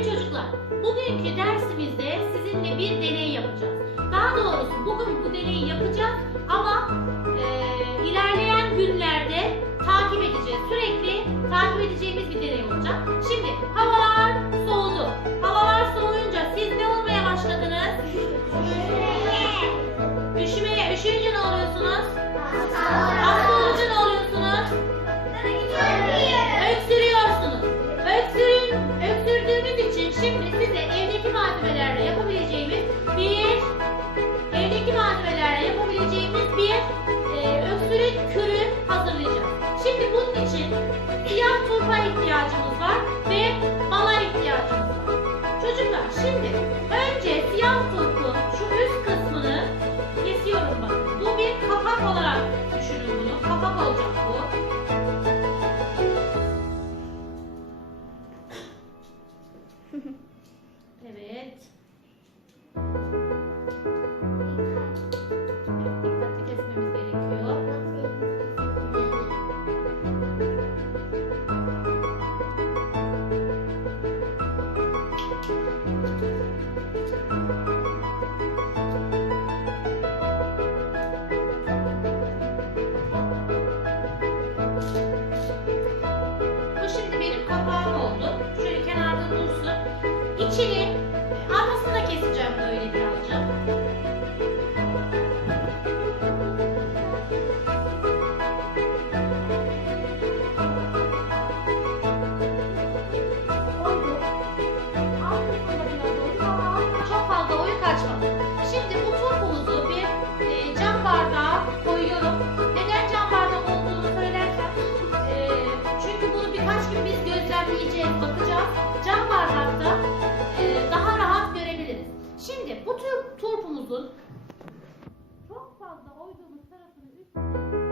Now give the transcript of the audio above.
Evet çocuklar, bugünkü dersimizde sizinle bir deney yapacağız. Daha doğrusu bugün bu deneyi yapacağız ama ilerleyen günlerde takip edeceğiz. Sürekli takip edeceğimiz bir deney olacak. Şimdi havalar soğudu. Havalar soğuyunca siz ne olmaya başladınız? Üşüyünce ne oluyorsunuz? Hasta olunca ne oluyorsunuz? Öksürüyorsunuz. Öksürdüğünüz için şimdi size evdeki malzemelerle yapabileceğimiz bir öksürük kürü hazırlayacağız. Şimdi bunun için siyah turpa ihtiyacımız var ve mala ihtiyacımız var. Çocuklar şimdi önce siyah turpun şu üst kısmını kesiyorum bakın. Bu bir kapak olarak düşünün bunu. Kapak olacak bu. Evet. Dikkatli kesmemiz gerekiyor. Bu şimdi benim kapağım oldu. Şöyle kenarda dursun. İçini arkasını da keseceğim böyle birazcık. Çok fazla oyu kaçmadı. Şimdi bu turpumuzu bir cam bardağa koyuyorum. Neden cam bardak olduğunu söylersem çünkü bunu birkaç gün biz gözlemleyeceğiz, bakacağız. Cam bardakta daha rahat görebiliriz. Şimdi bu turpumuzun çok fazla oyduğumuz tarafını üstüne